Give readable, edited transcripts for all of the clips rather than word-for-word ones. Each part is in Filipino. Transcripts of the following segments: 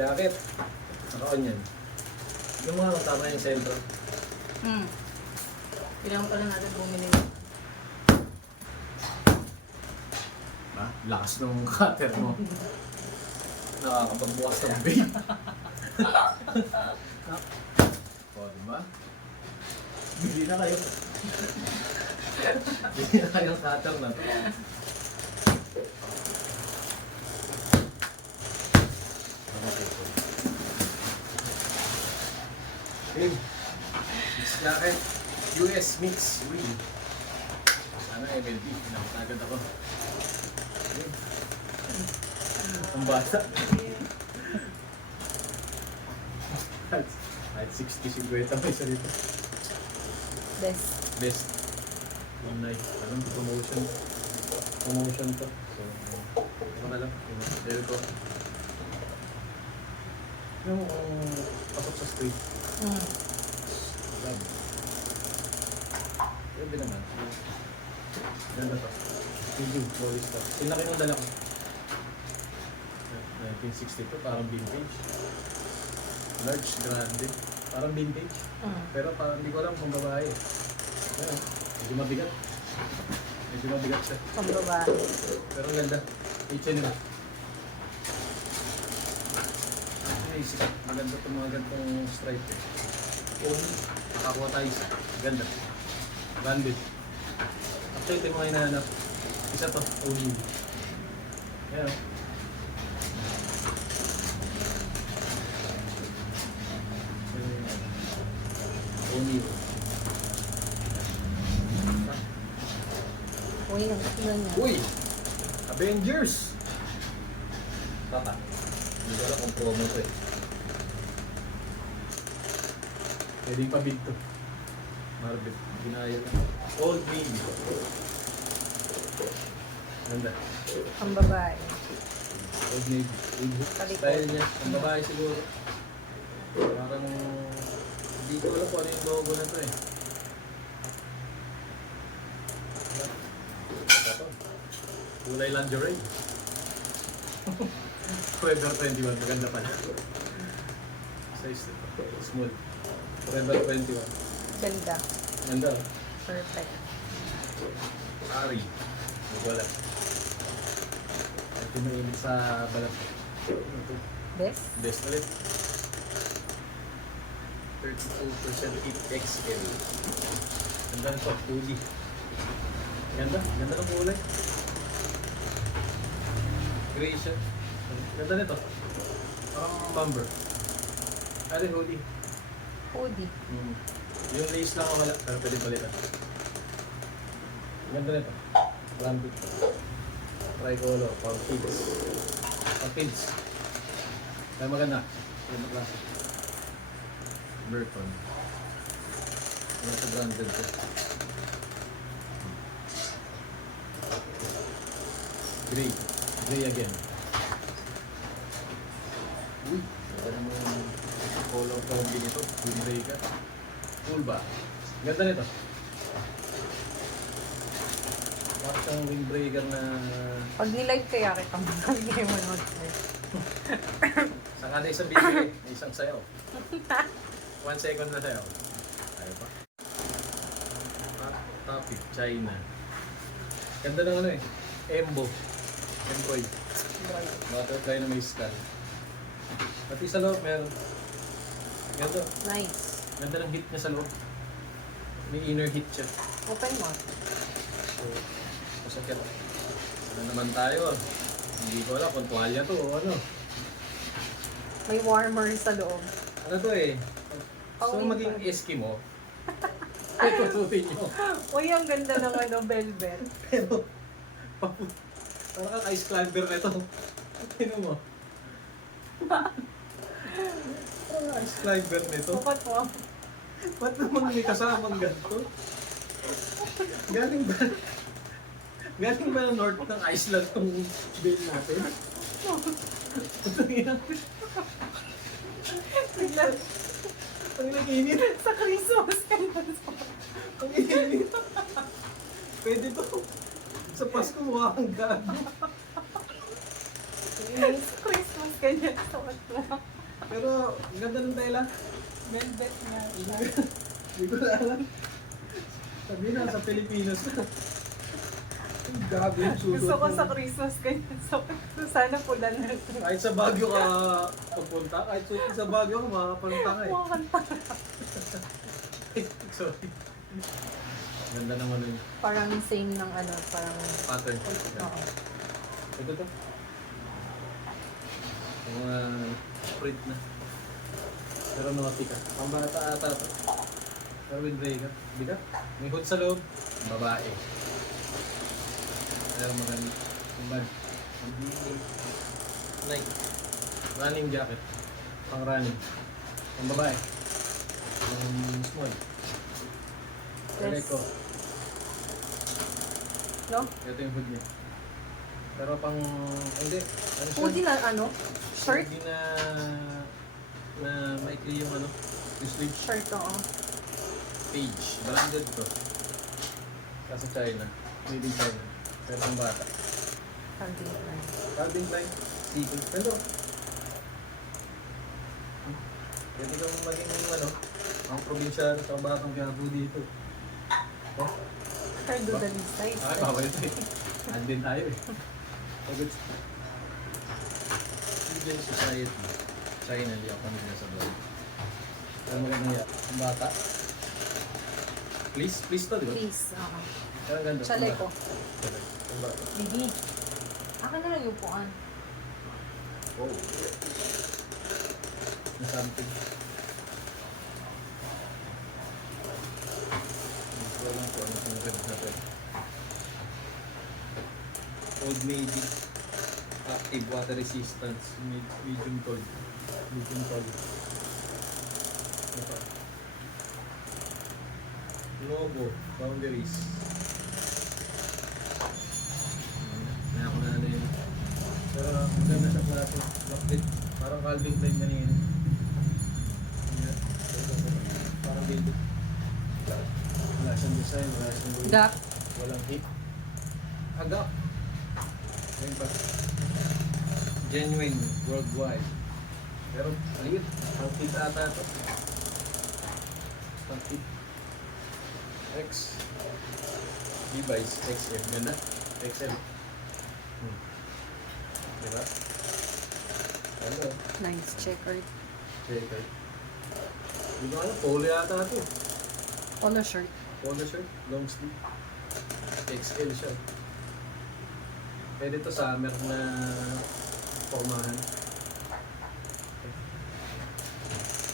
jacket. Naka-on yan. Yung mga kung tama yung sentro. Kailangan pala natin bumili. Lakas ng cutter mo. Nakakapagbukas ng bait. O, diba? Bili na kayo. Bili na kayong cutter na to. Okay. Mix jacket. US mix. Uy. Sana MLB. Pinakagad ako. Ang bata. Kahit 60-50 may isa dito. Best. Best. One night. Anong promotion? Promotion to. So, ano na lang. Yung ko. Yung pasok sa street. Love. Pwede naman. Ganda to. Hindi, flawless to. Sinlaki nung dala ko. 1962, parang vintage. Large, grande. Parang vintage. Pero parang hindi ko alam kung babae. Ayan, medyo mabigat. Medyo mabigat siya. Pang babae. Pero ang ganda. H&M. Ay, maganda itong mga gantong stripe eh. Nakakuha tayo isa. Ganda. Branded. Actually, ito yung mga hinahanap. Isa to, O'Neill. Ayan. O'Neill. Uy, ang tatlo niya. Uy! Avengers! Tata. Hindi ko alam kung promo to eh. Pwedeng pabid to. Marvel. Ginaya na. Old Navy. Ganda. Pang babae. Old Navy. Style niya. Ang babae siguro. Parang hindi ko alam kung ano yung logo na to eh. Ito. Kulay lingerie. Forever 21. Maganda pala. Size ito. Small. Forever 21. Ganda. Ganda. Perfect. Ari. Wala. Ito mainit sa balat. Ito. Best? Best ulit. 32% XL. Ganda nito. 2D. Ganda. Ganda ng kulay. Gray siya. Ganda nito. Parang bumper. Ano hoodie? Hoodie. Yung lace lang wala, pero pwede palitan. Ganda nito. Branded. Tricolor. Pang kids. Pang kids. Kaya maganda. Ganda klase. Burton. Ano sa branded ko? Gray. Gray again. Uy, ganda naman yung color combi nito. Windbreaker. Cool ba? Ganda nito. Bakit ang windbreaker na... Pag nilive kaya kita, magkagay mo naman. Sa kada isang video eh, may isang sayaw. 1 second na sayaw. Ayaw pa. Hot topic, China. Ganda ng ano eh. Embo. Embroid. Butterfly na may skull. Pati sa loob meron. Ganda. Nice. Ganda ng hit niya sa loob. May inner hit siya. Open mo. So, masakit. Ano naman tayo? Hindi ko alam kung tuwalya to o ano. May warmer sa loob. Ano to eh? So maging Eskimo. Ito sutin nyo. Uy, ang ganda ng ano, velvet. Pero, parang kang ice climber na ito. Tino mo. Parang ice climber nito. Sukat mo. Ba't naman may kasamang ganito? Galing ba? Galing ba ng north ng Iceland tong bill natin? Ito yan. Bigla, Ang nag-init. sa Christmas. Ang init. Pwede to. Sa Pasko mukha kang gago. Sa Christmas ganyan suot mo. Pero, ang ganda ng tela. Velvet nga. Hindi ko na alam. Sabihin na, sa Pilipinas na. Ang gabi yung susunod. Gusto ko sa Christmas ganyan suot. Sana pula na ito. Kahit sa Baguio ka pagpunta, kahit sa Baguio ka makakapunta ka eh. Kumakanta. Sorry. Ganda naman yung Parang same ng ano, parang... pattern. Oo. Ito to. Yung mga print na. Pero naughty ka. Pambata ata to. Pero with Ray ka. Hindi ka? May hood sa loob. Babae. Pero maganda. Kumbad. Nike. Running jacket. Pang running. Pang babae. Pang small. Yes. Ito. No? Ito yung hood niya. Pero pang... Hindi. Ano siya? Hoodie na ano? Shirt? Hindi na maikli yung ano, yung sleeve Shirt, oo. page. Branded to. Kasi China. Made in China. Pero pang bata. Calvin Klein. Calvin Klein. Sito. Pero, pwede kang maging ano, ang probinsya sa batang Quiapo dito. Oh, Cardo Dalisay. ay, bawal ito eh. Andin tayo eh. Pagod. Indian Society. China, hindi ako kanina sa vlog. Pero magandang yan. Ang bata. Please to, di ba? Please, oo. Pero ang ganda. Chaleco. Ang bata. Bibi. Akin na lang yung upuan. Oh. Na something. Gusto ko lang po ano kung red na red. Old Navy. Active water resistance. Medium tall. Medium tall. Ito. Logo. Boundaries. May ako na ano yun. Pero maganda sa klase. Locklit. Parang Calvin Klein kanina. Ayan. Parang baby. Wala siyang design. Wala siyang logo. Gap. Walang hip. Agap. Ayun pa. Genuine. Worldwide. Pero, maliit. Ang fit ata ito. Ang fit. X. Levi's XL. Ganda. XL. Diba? Ano? Nice checkered. Checker. Hindi ko alam. Polo yata ito. Polo shirt. Polo shirt. Long sleeve. XL siya. Pwede ito summer na formahan.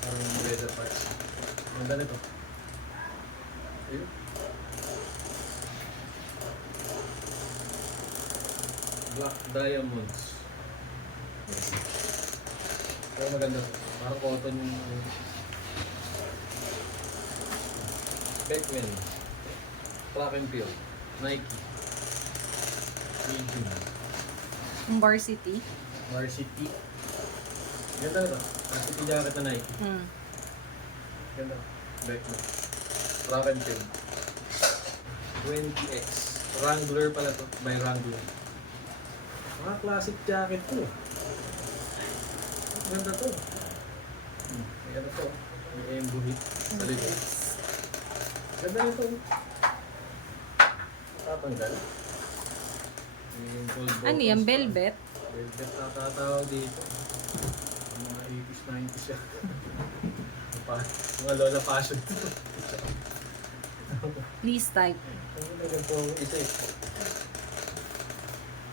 Parang leather parts. Ang ganito. Ayun. Black diamonds. Pero maganda. Parang cotton yung Beckman. Track and field. Nike. Medium. Yung varsity. Varsity. Ganda na ito. Varsity jacket na Nike. Ganda. Beckman. Track and field. 20X. Wrangler pala to. By Wrangler. Mga classic jacket to. Ganda to. May ano to. May embuhit. Sa likod. Ganda nito. Tatanggal. Yung gold Ano buttons yan? pa. Velvet? Velvet na tatawag dito. Yung mga 80s, 90s siya. Mga lola fashion. Please type. Ang ganda po isa eh.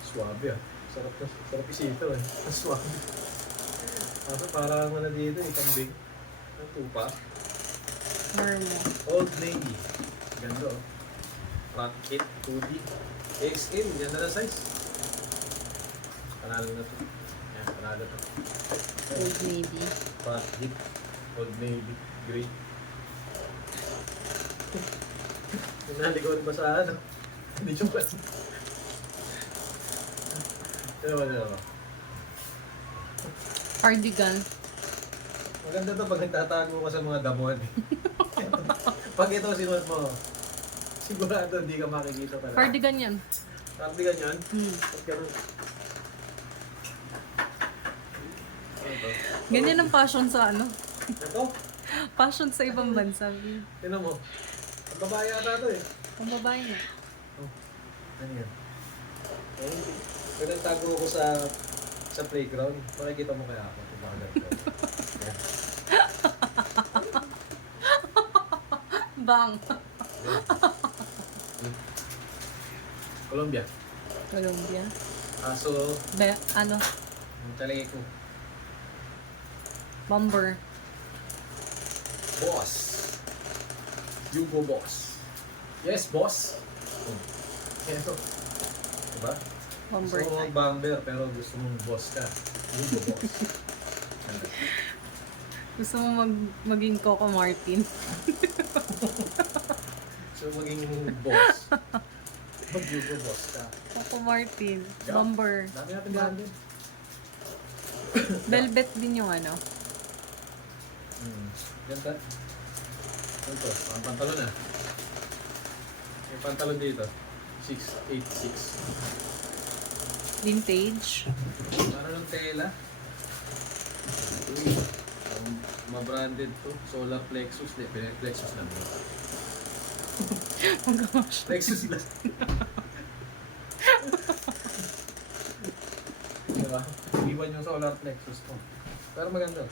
Swabe ah. Sarap isito eh. Ang swabe. Kaso parang ano dito eh, kambing. Ang tupa. Mermo. Old Navy. Ganda oh. Rock kit, hoodie. XL, ganda na size. Panalo na to. Yan, panalo to. Old Navy. Rock kit, Old Navy, gray. Nalikoon pa sa ano? Hindi yung pa. Ano? Cardigan. Maganda to pag nagtatago ka sa mga damon. Pag ito sinuot mo, sigurado hindi ka makikita talaga. Cardigan yan. Cardigan yan? Hmm. Ba't ganun? to. Ganyan ang passion sa ano? Ito, Passion sa ibang bansa. tinan mo. Ang babae ata to eh. Ang babae nga. Oh, ano yan? Pero nagtago ko sa playground. Makikita mo kaya ako. Kung baka ganito. Yan. Bang! Colombia. Colombia. Aso, Ano? ang talagay ko. Bomber. Boss. Hugo Boss. Yes, boss. Yan ito. Diba? Bomber Gusto mo type. bomber pero gusto mong boss ka. Hugo Boss. Yan. Gusto mo maging Coco Martin. So maging boss. Mag-Hugo Boss ka. Coco Martin. Yeah. Bomber. Dami natin daan din. Velvet din yung ano. Ganda. Ito, ang pantalon na. May pantalon dito. 686. Vintage. Ano ng tela? Uy, ma-branded to. Solar Plexus. Plexus lang. Oh gosh. Plexus lang. Diba? Iwan yung solar Plexus ko. Pero maganda.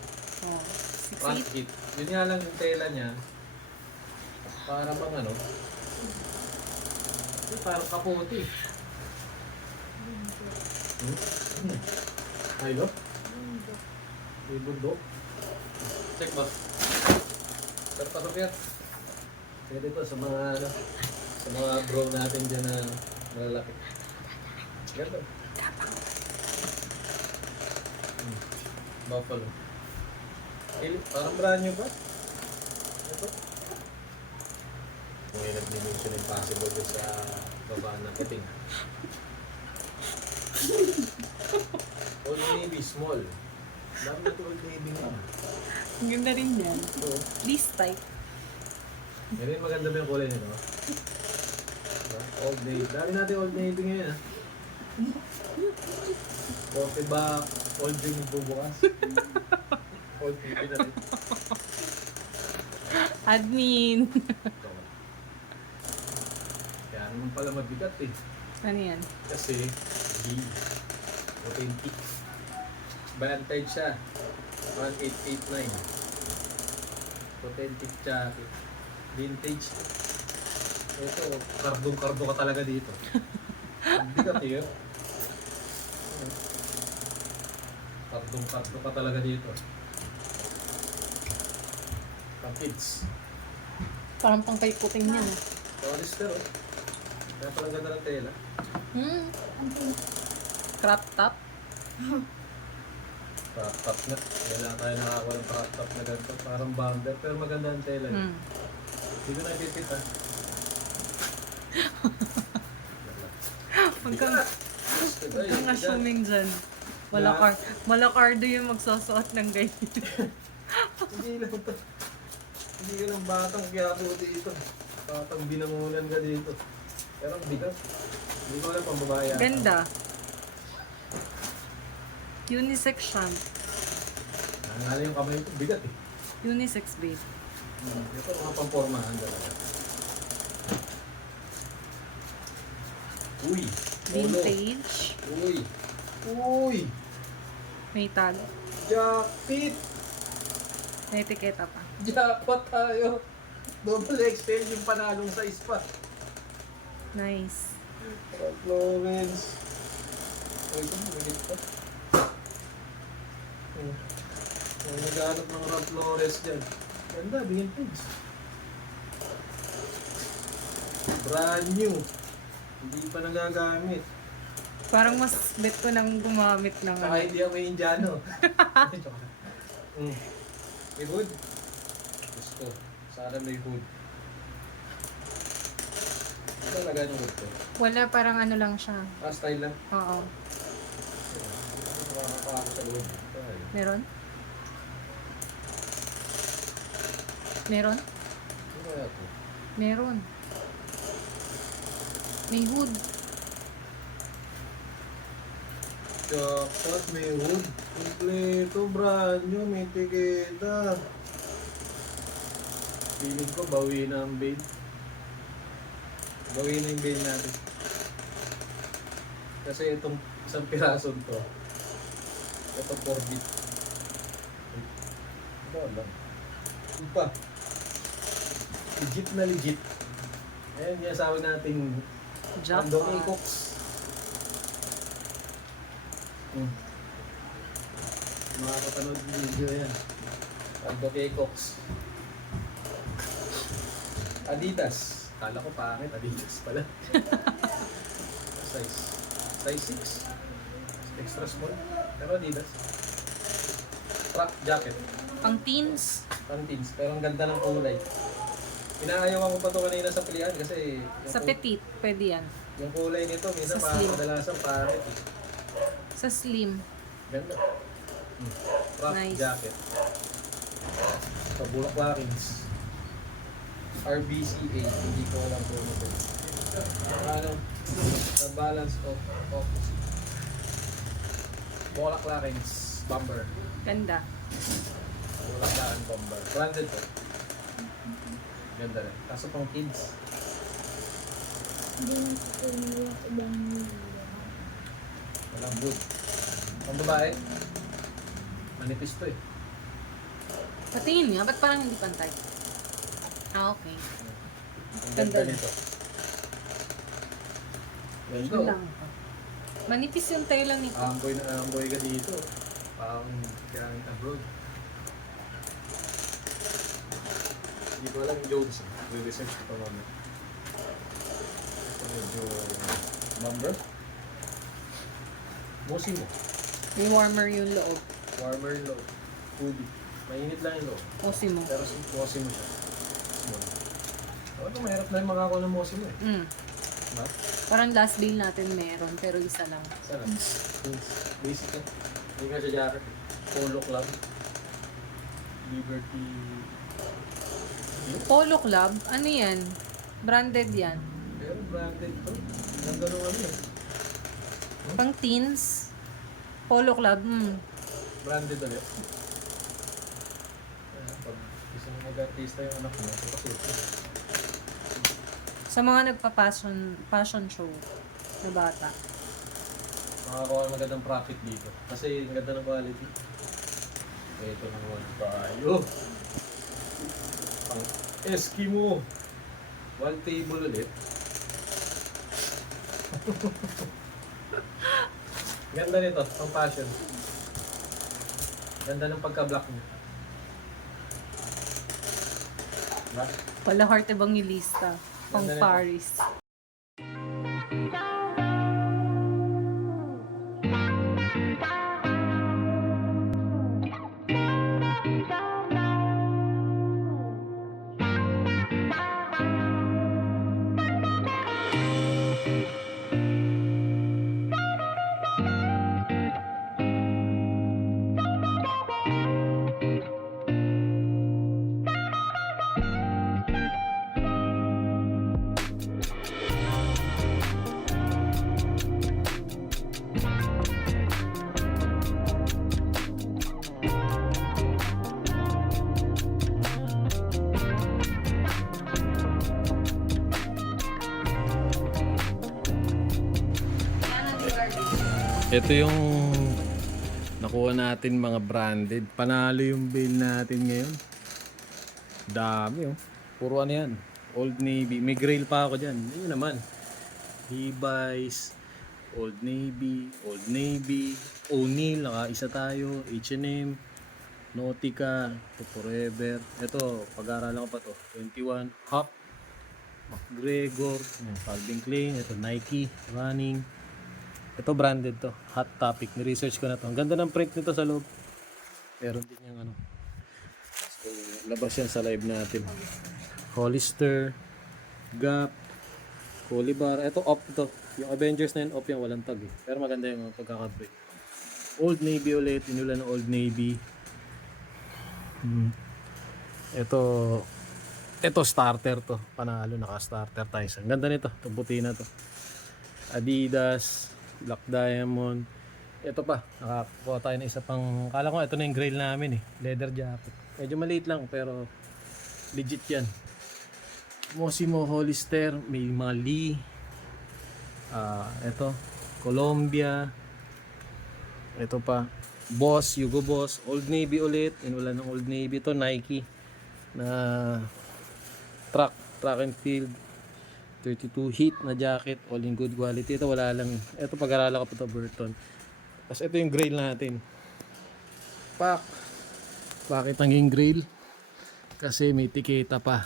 Oh, Front 6'8". heat. Yun nga lang yung tela niya. Para bang ano? Parang kaputi. Ay, lo? May bundok. Check ba? Pero pasok yan. Pwede to sa mga ano, sa mga bro natin dyan na malalaki. Ganda. Buffalo. Parang brand new ba? Ito? Ngayon nag-dimension impossible dun sa baba ng puting. Old Navy, small. Dami na ito Old Navy nga. Ang ganda rin yan. So, This type. yan rin maganda ba yung kulay nito? Diba? Old Navy. Dami natin Old Navy ngayon ah. 40 ba Old Navy bubukas? Old Navy na rin. Admin. Kaya naman pala mabigat eh. Ano yan? Kasi, authentic. Vantage siya. 1889. Authentic jacket. Vintage. Ito, kardong-kardo ka talaga dito. Ang bigat eh. Kardong-kardo ka talaga dito. Pang kids. Parang pang puting yan. Polyester oh. Kaya pala ganda ng tela. Crop top. Crop top na. Kailangan tayo nakakuha ng crop top na ganito. Parang bomber. Pero maganda ang tela. Mm. Hindi ko nakipit ha. Huwag kang assuming dyan. Malakardo yung magsusuot ng ganyan. Hindi lang ito. Hindi ka ng batang kiyapo dito. Batang binangunan ka dito. Pero ang bigat. Hindi ko alam pang babae. Ganda. Unisex siya. Nangali yung kamay ko. Bigat eh. Unisex babe. Ito mga pampormahan talaga. Uy! Polo. Vintage. Uy! Uy! May tag. Jacket! May etiketa pa. Jackpot tayo! Double XL yung panalong size pa. Nice. Ralph Lauren's. Uy, ito magigit pa. Naghanap ng Ralph Lauren's dyan. Ganda, vintage. Brand new. Hindi pa nagagamit. Parang mas bet ko nang gumamit ng Saka hindi ako may Indiano. May hood. Gusto. Sana may hood. Ano talaga yung hood ko? Wala, parang ano lang siya. Style lang. Oo. Nakakapa ako sa loob. Ay. Meron? Meron? Ano kaya ito? Meron. May hood. Jackpot, may wood. Kompleto, brand new, may tiketa. Feeling ko, bawi na ang bait. Bawi na yung bait natin. Kasi itong isang piraso to, ito 4-bit. Ito lang. Ito pa. Legit na legit. Ayan, yung sabi nating Jackpot. Random Acox. Makakapanood ng video yan. Random Acox. Adidas. Kala ko pangit, Adidas pala. Size 6. Extra small. Pero Adidas. Track jacket. Pang teens. Pantins. Pero ang ganda ng kulay. Inaayawan ko pa ito kanina sa pilihan kasi Sa petite, pwede yan. yung kulay nito minsan Sa slim. kadalasan pangit. Sa slim. Ganda. Track Nice. jacket. Sa Bulaklakins. RBCA. Hindi ko alam kung ano ito. Ano? Sa balance of Bulaklakins. Bomber. Ganda. Bulaklakan bomber. Branded to. Ganda rin. Kaso pang kids. Hindi na sa kanya ibang Walang wood. Pang babae. Manipis to eh. Patingin nga, ba't parang hindi pantay? Ah, okay. Ang Ganda ganda rin. nito. Ganda. Yun lang. Manipis yung tela nito. Amboy na amboy ka dito. Parang gamit abroad. Hindi ko alam yung Jones. Re-research ko pa naman. Ito medyo number. Mosi mo. May warmer yung loob. Warmer low. Hoodie. Mainit lang yung low. Mosi mo. Pero mosi mo siya. Small. Ito mahirap na yung makakuha ng mosi mo eh. Diba? Parang last bill natin meron, pero isa lang. Sana. Basic ka. Hindi ka siya jacket. Polo Club. Liberty. Polo Club, ano yan? Branded yan. Pero branded to. Ganda nung ano eh. Pang teens. Polo Club, Branded ulit. Pag gusto mo mag-artista yung anak mo, kapasuot. Sa mga fashion show na bata. Makakuha ng magandang profit dito. Kasi ang ganda ng quality. Ito naman tayo. Pang Eskimo. One table ulit. Ganda nito, pang fashion. Ganda ng pagka-black niya. Diba? Wala heart evangelista. Pang Ganda nito. Paris. Ito yung nakuha natin mga branded. Panalo yung bill natin ngayon. Dami oh. Puro ano yan. Old Navy. May grail pa ako dyan. Yun naman. Levi's. Old Navy. Old Navy. O'Neill. Nakaisa tayo. H&M. Nautica. Forever. Ito. Pag-aaralan ko pa to. 21. Hop. McGregor. Calvin Klein. Ito Nike. Running. Ito branded to. Hot Topic. Ni-research ko na to. Ang ganda ng print nito sa loob. Meron din yung ano. So, labas yan sa live natin. Hollister. Gap. Colibar. Ito off to. Yung Avengers na yun off yan. Walang tag eh. Pero maganda yung pagkakaprint. Old Navy ulit. Inulan ng Old Navy. Ito starter to. Panalo. Naka-starter tayo. Ang ganda nito. Itong puti na to. Adidas. Black Diamond, Ito pa, nakakuha tayo ng isa pang, kala ko ito na yung grail namin eh, leather jacket. Medyo maliit lang pero legit yan. Mosimo Hollister, may mga Lee, ito, Columbia, ito pa, Boss, Hugo Boss, Old Navy ulit, and wala ng Old Navy to, Nike na track and field 32 heat na jacket, all in good quality. Ito wala lang, ito pag-aralan ko pa to, Burton. Tapos ito yung grail natin, pak. Bakit naging grail? Kasi may tiketa pa,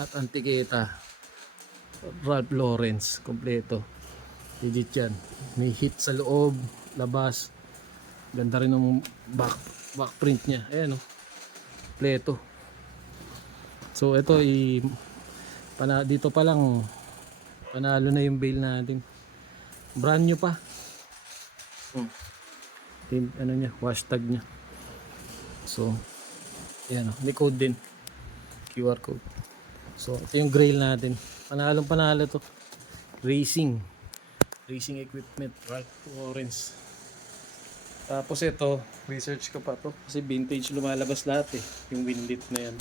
at ang tiketa Ralph Lauren's kompleto, legit yan, may hit sa loob, labas, ganda rin ng back print nya, ayan o, kompleto. So ito dito pa lang panalo na yung bail natin, brand new pa. Ano nya, hashtag nya. So ayan o, may code din, QR code. So ito yung grail natin, panalo to, racing equipment, Ralph Lauren's. Tapos ito, research ko pa to kasi vintage lumalabas lahat eh, yung windit na yan.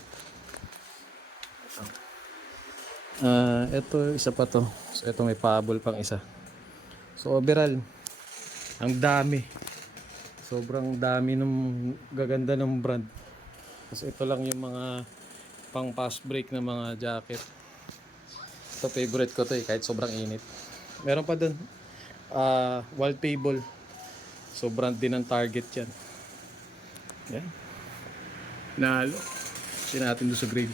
Ito isa pa to. So ito may pahabol pang isa. So overall, ang dami. Sobrang dami ng gaganda ng brand. Kasi ito lang yung mga pang fast break na mga jacket. Ito favorite ko to eh, kahit sobrang init. Meron pa dun, wall table. So brand din ng Target yan. Yan. Nalo. Kasi natin doon sa grade.